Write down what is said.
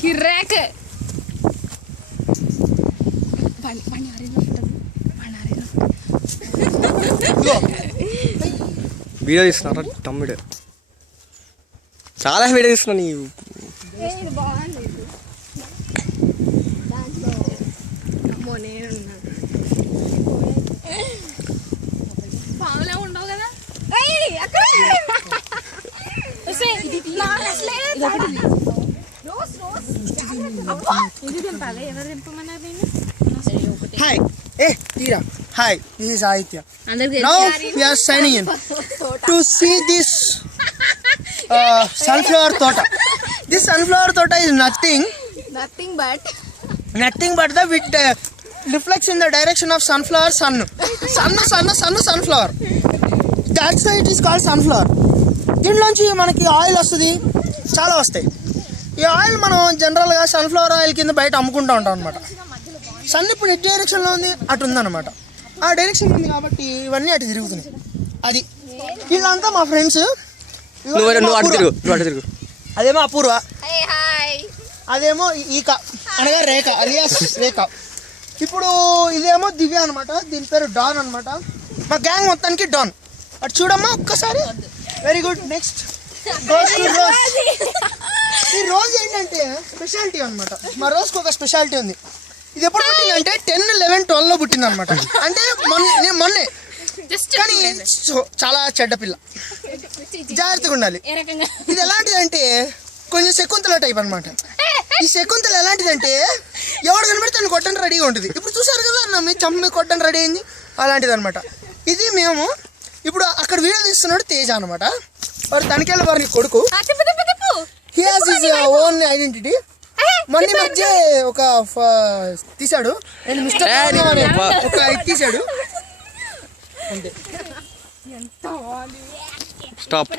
కిర్రాక్ video తీస్తున్నారా తమ్ముడు? చాలా video తీస్తున్నా నీ. పావులే ఉండవు కదా. Hi. Hey, Tira. Hi, this is Aditya. Now we are signing in to see this sunflower tota. This sunflower tota is nothing but the wind reflects in the direction of sunflower sun. Sunflower. That's why it is called sunflower. దీంట్లోంచి మనకి oil వస్తుంది, చాలా వస్తాయి. ఈ oil మనం జనరల్గా sunflower oil కింద బయట అమ్ముకుంటూ ఉంటాం అనమాట. సన్ ఇప్పుడు ఎటు డైరెక్షన్లో ఉంది అటు ఉందన్నమాట. ఆ డైరెక్షన్ ఉంది కాబట్టి ఇవన్నీ అటు తిరుగుతున్నాయి. అది వీళ్ళంతా మా ఫ్రెండ్స్. అదేమో అపూర్వ, అదేమో ఈక అనగా రేఖ అలియాస్ రేఖ. ఇప్పుడు ఇదేమో దివ్య అనమాట, దీని పేరు డాన్ అనమాట. మా గ్యాంగ్ మొత్తానికి డాన్. అటు చూడమ్మా ఒక్కసారి. Very good. నెక్స్ట్ ఈ రోజు ఏంటంటే స్పెషాలిటీ అనమాట. మా రోజుకి ఒక స్పెషాలిటీ ఉంది. ఇది ఎప్పుడు పుట్టిందంటే 10, 11, 12లో పుట్టింది అనమాట. అంటే మొన్నే. కానీ చాలా చెడ్డ పిల్ల, జాగ్రత్తగా ఉండాలి. ఇది ఎలాంటిదంటే కొంచెం శకుంతల టైప్ అనమాట. ఈ శకుంతల ఎలాంటిదంటే ఎవరు కనబడితే తను కొట్టడానికి రెడీగా ఉంటుంది. ఇప్పుడు చూసారు కదా మీ చంప కొట్టడానికి రెడీ అయింది, అలాంటిది అనమాట. ఇది మేము ఇప్పుడు అక్కడ వీడియో తీస్తున్నాడు తేజ అనమాట. వారు తనకెళ్ళి వారిని కొడుకు. He has his own identity. మొన్న మధ్య ఒక తీసాడు, నేను మిస్టర్ ఒక ఇది తీసాడు అంతే. స్టాప్.